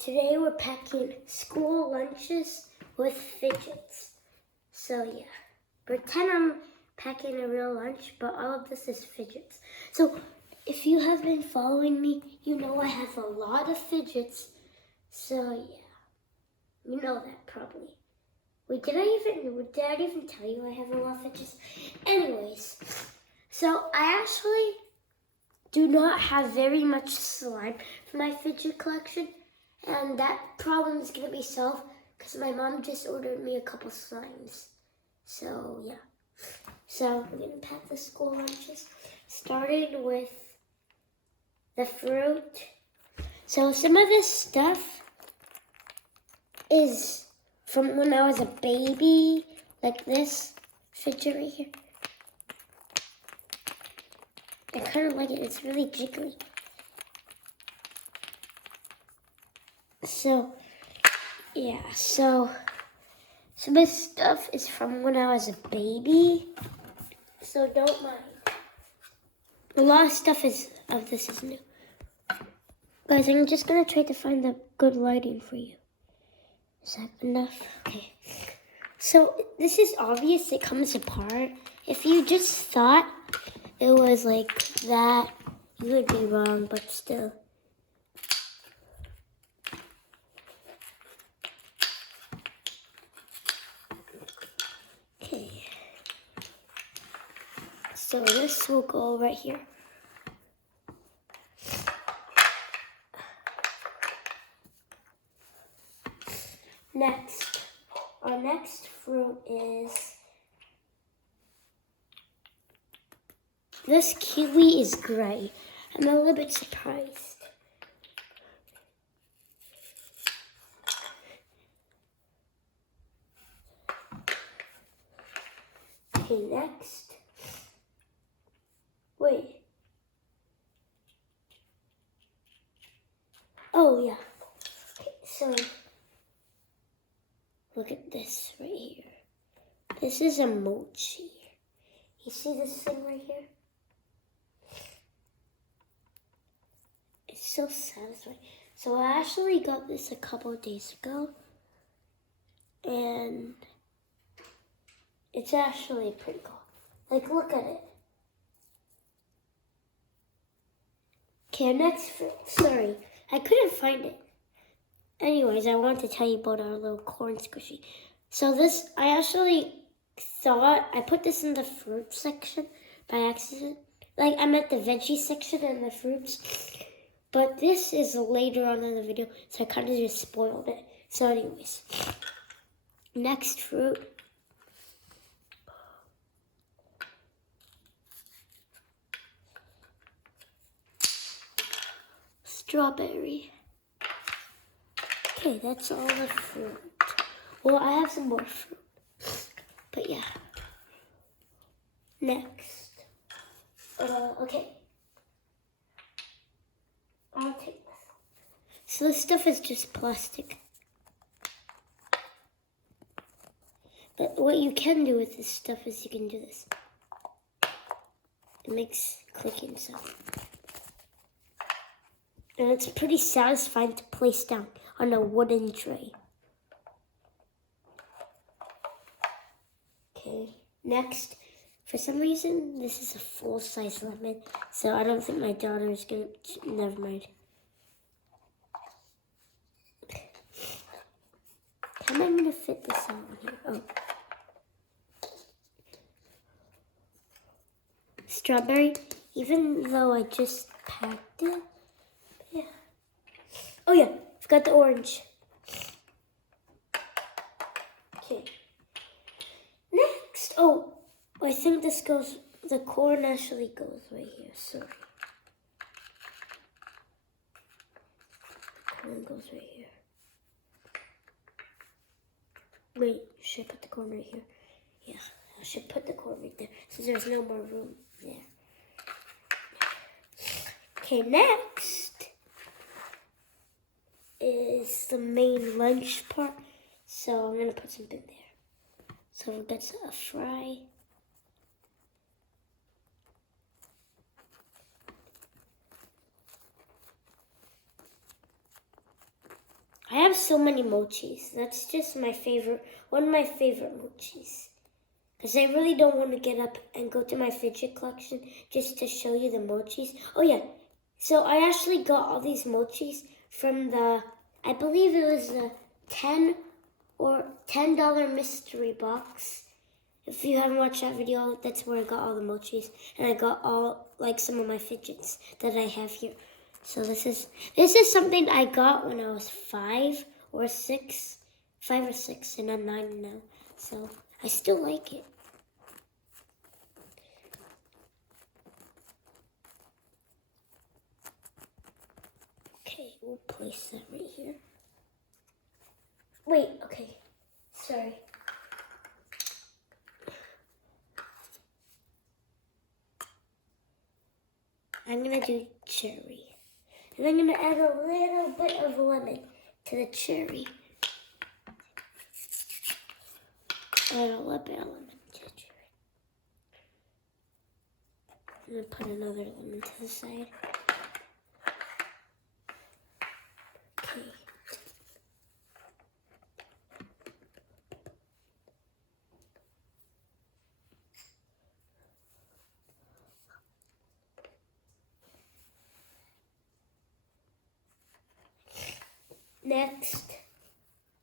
today we're packing school lunches with fidgets. So yeah, pretend I'm packing a real lunch, but all of this is fidgets. So if you have been following me, you know I have a lot of fidgets. So yeah, you know that probably. Wait, did I even tell you I have a lot of fidgets? Anyways, so I actually do not have very much slime for my fidget collection, and that problem is gonna be solved because my mom just ordered me a couple slimes. So yeah, so we're gonna pack the school lunches, starting with the fruit. So some of this stuff is from when I was a baby, like this fidget right here. I kind of like it. It's really jiggly. So, yeah. So, some of this stuff is from when I was a baby. So don't mind. A lot of stuff of this is new. Guys, I'm just going to try to find the good lighting for you. Is that enough? Okay. So, this is obvious. It comes apart. If you just thought it was like that, you would be wrong, but still. Okay. So this will go right here. Next, our next fruit is this kiwi is gray. I'm a little bit surprised. Okay, next. Wait. Oh, yeah. Okay, so look at this right here. This is a mochi. You see this thing right here? It's so satisfying. So I actually got this a couple of days ago, and it's actually pretty cool. Like, look at it. Okay, next fruit. Sorry, I couldn't find it. Anyways, I want to tell you about our little corn squishy. So this, I actually thought, I put this in the fruit section by accident. Like, I'm at the veggie section and the fruits. But this is later on in the video, so I kind of just spoiled it. So anyways, next fruit. Strawberry. Okay, that's all the fruit. Well, I have some more fruit. But yeah. Next. Okay. I'll take this. So this stuff is just plastic. But what you can do with this stuff is you can do this. It makes clicking sound. And it's pretty satisfying to place down on a wooden tray. Okay, next. For some reason, this is a full-size lemon, so I don't think my daughter is gonna, never mind. How am I gonna fit this on here? Oh. Strawberry, even though I just packed it, yeah. Oh yeah, forgot the orange. Okay. Next, oh, I think this goes, the corn actually goes right here, sorry. The corn goes right here. Wait, should I put the corn right here? Yeah, I should put the corn right there, since there's no more room there. Okay, next is the main lunch part, so I'm gonna put something there. So we've got a fry. I have so many mochis. That's just my favorite, one of my favorite mochis. Because I really don't want to get up and go to my fidget collection just to show you the mochis. Oh yeah, so I actually got all these mochis from the, I believe it was the $10 mystery box. If you haven't watched that video, that's where I got all the mochis. And I got all, like, some of my fidgets that I have here. So this is something I got when I was 5 or 6, and I'm 9 now. So I still like it. Okay, we'll place that right here. Wait, okay, sorry. I'm gonna do cherry. And I'm gonna add a little bit of lemon to the cherry. Add a little bit of lemon to the cherry. I'm gonna put another lemon to the side. Okay. Next,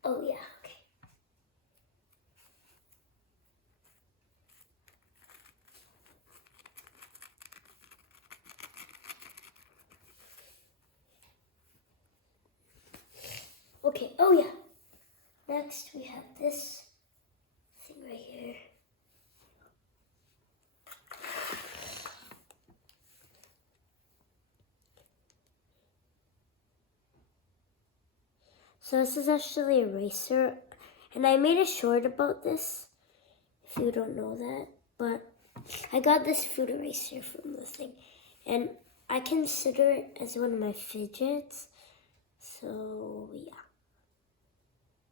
oh yeah, okay. Okay, oh yeah. Next we have this thing right here. So this is actually a eraser, and I made a short about this, if you don't know that, but I got this food eraser from the thing, and I consider it as one of my fidgets, so yeah.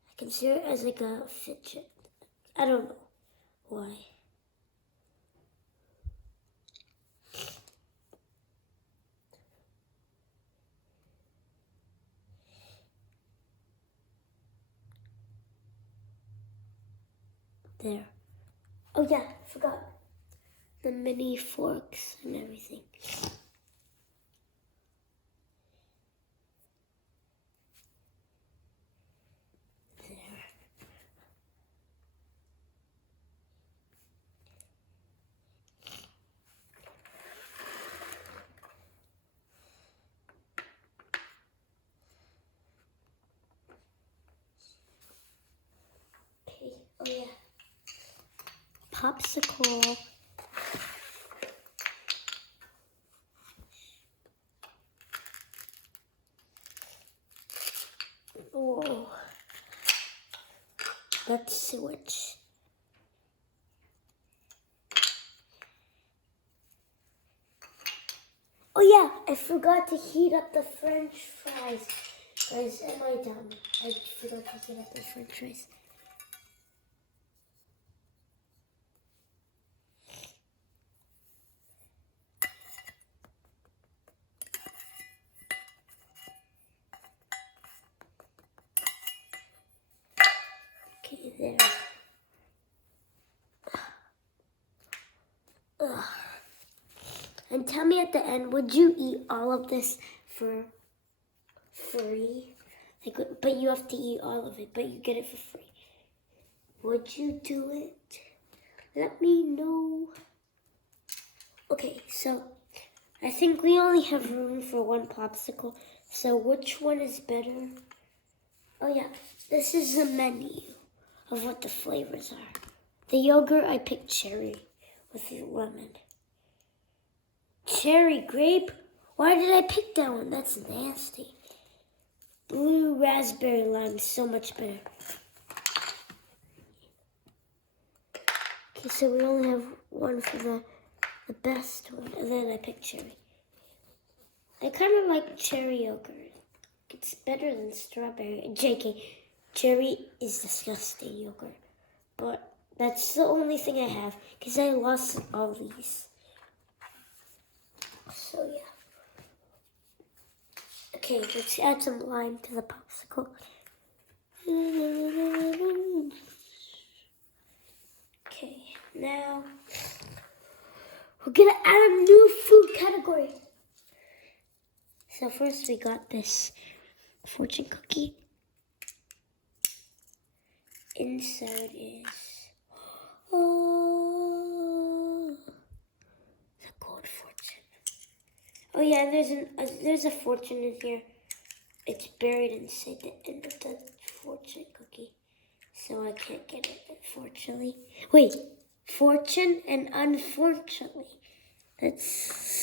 I consider it as like a fidget. I don't know why. There. Oh yeah, I forgot. The mini forks and everything. There. Okay, oh yeah. Popsicle. Oh, let's switch. Oh yeah, I forgot to heat up the French fries. Guys, am I dumb? I forgot to heat up the French fries. Okay, there. Ugh. And tell me at the end, would you eat all of this for free? Like, but you have to eat all of it, but you get it for free. Would you do it? Let me know. Okay, so I think we only have room for one popsicle. So which one is better? Oh yeah, this is the menu of what the flavors are. The yogurt, I picked cherry with the lemon. Cherry grape? Why did I pick that one? That's nasty. Blue raspberry lime, so much better. Okay, so we only have one for the best one, and then I picked cherry. I kind of like cherry yogurt. It's better than strawberry. JK, cherry is disgusting yogurt. But that's the only thing I have, because I lost all these. So yeah. Okay, let's add some lime to the popsicle. Okay, now we're gonna add a new food category. So first we got this fortune cookie. Inside is the gold fortune. Oh yeah, there's a fortune in here. It's buried inside the end of the fortune cookie, so I can't get it, unfortunately. Wait, fortune and unfortunately. That's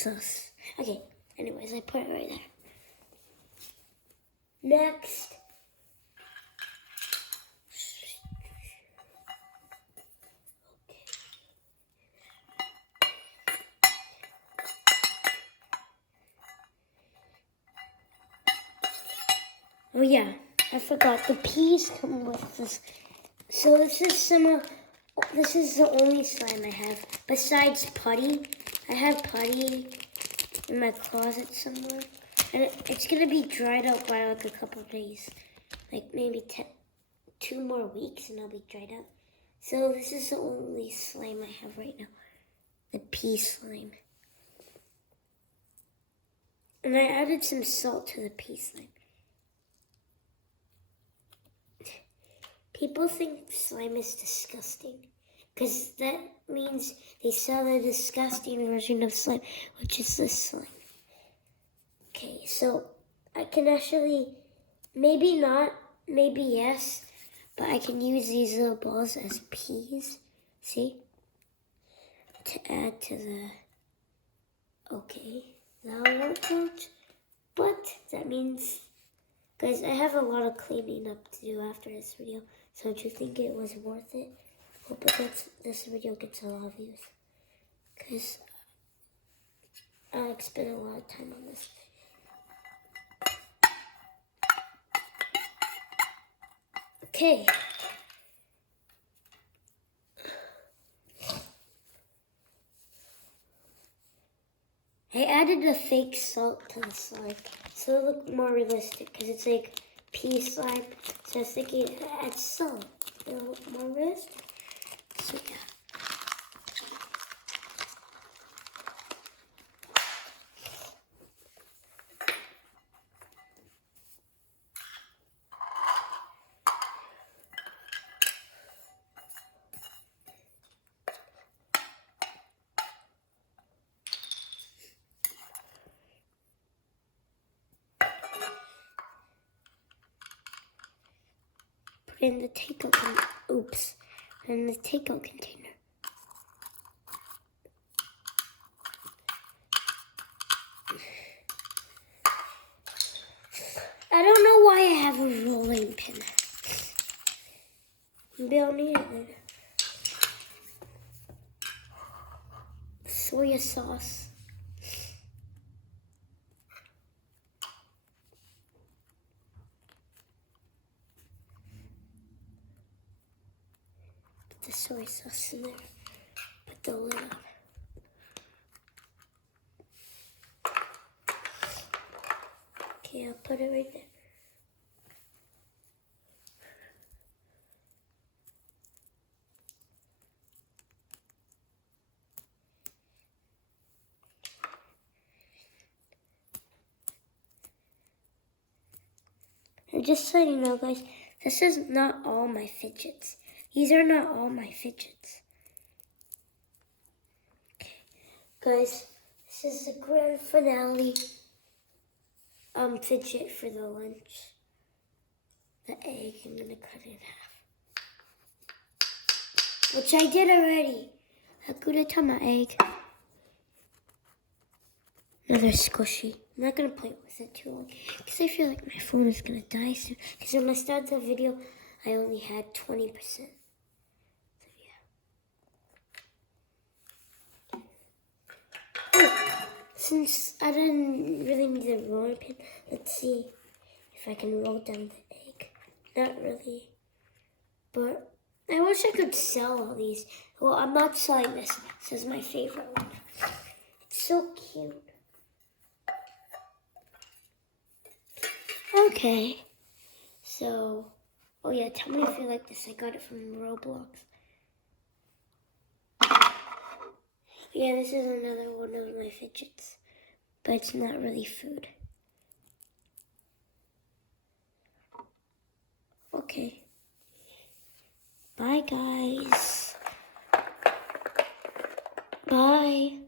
sus. Okay, anyways, I put it right there. Next. Oh yeah, I forgot. The peas come with this. So this is the only slime I have. Besides putty, I have putty in my closet somewhere. And it's gonna be dried out by like a couple of days. Like maybe 2 more weeks and I'll be dried out. So this is the only slime I have right now. The pea slime. And I added some salt to the pea slime. People think slime is disgusting because that means they sell a disgusting version of slime, which is this slime. Okay, so I can actually, maybe not, maybe yes, but I can use these little balls as peas, see, to add to the, okay, that'll work out, but that means, guys, I have a lot of cleaning up to do after this video. So do you think it was worth it? Hope this video gets a lot of views. Because I spent a lot of time on this. Okay. I added a fake salt to the slime. So it looked more realistic. Because it's like pea slime. So I was thinking add salt. It'll look more realistic. So yeah. In the takeout in the takeout container. I don't know why I have a rolling pin. Maybe I'll need it then. Soya sauce. Put the soy sauce in there. Put the lid on. Okay, I'll put it right there. And just so you know, guys, this is not all my fidgets. These are not all my fidgets. Okay, guys, this is the grand finale fidget for the lunch. The egg, I'm gonna cut it in half. Which I did already. Hakuna Tama egg. Another squishy. I'm not gonna play with it too long because I feel like my phone is gonna die soon. Because when I started the video, I only had 20%. So yeah. Oh, since I didn't really need a rolling pin, let's see if I can roll down the egg. Not really, but I wish I could sell all these. Well, I'm not selling this. This is my favorite one. It's so cute. Okay, so Oh yeah, tell me if you like this. I got it from Roblox. Yeah, this is another one of my fidgets, but it's not really food. Okay. Bye, guys. Bye.